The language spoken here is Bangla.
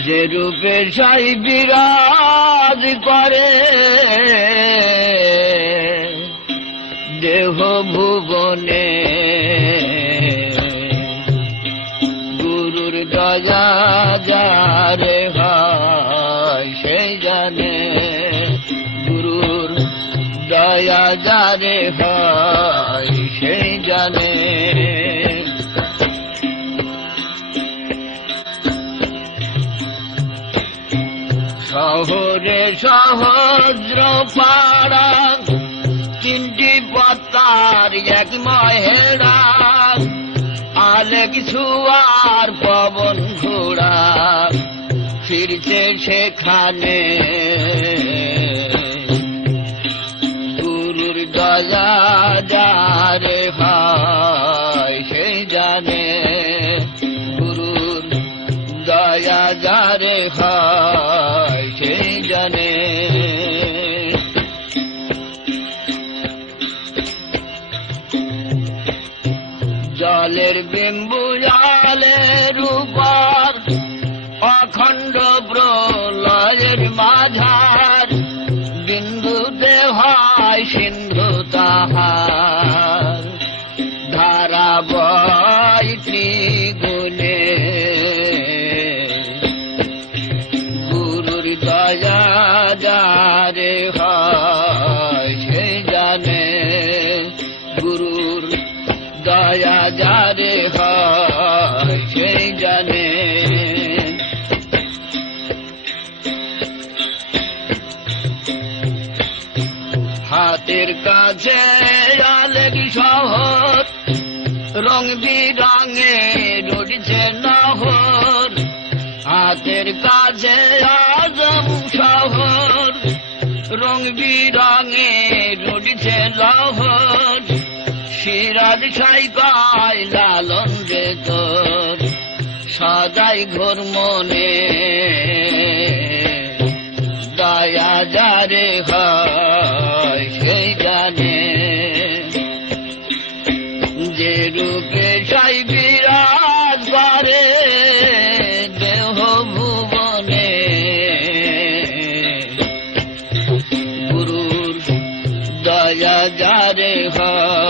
যে রূপে সাই বিরাজ করে দেহ ভুবনে, গুরুর দয়া যারে হয় সেই জানে, গুরুর দয়া যারে হয় সেই জানে। শহরে সহস্র পাড়া, তিনটি পত্তার এক মহেরা, আলেক ছুয়ার পবন ঘোড়া ফিরছে সেখানে, গুরুর দয়া যারে হয় সেই জানে, গুরুর দয়া যারে হয় সেই জানে। জলের বিম্বু জলের উপর অখণ্ড প্রলয়ের মাঝার, বিন্দুতে হয় সিন্ধু তাহার, ধারা বয় ত্রিগুণে, গুরুর দয়া যারে হয় সেই জানে, গুরুর দয়া যারে হয় সেই জানে। হাতের কাছে আলেক শহর, রং বিরঙে উঠছে নহর, হাতের কাছে আজম শহর, রং বিরঙে উঠছে লহর, সিরাজ সাই কয় লালন রে তোর সদাই ঘোর মনে, দয়া যারে হয় সেই জানে, যে রূপে সাই বিরাজ করে দেহ ভুবনে, গুরুর দয়া যারে হয়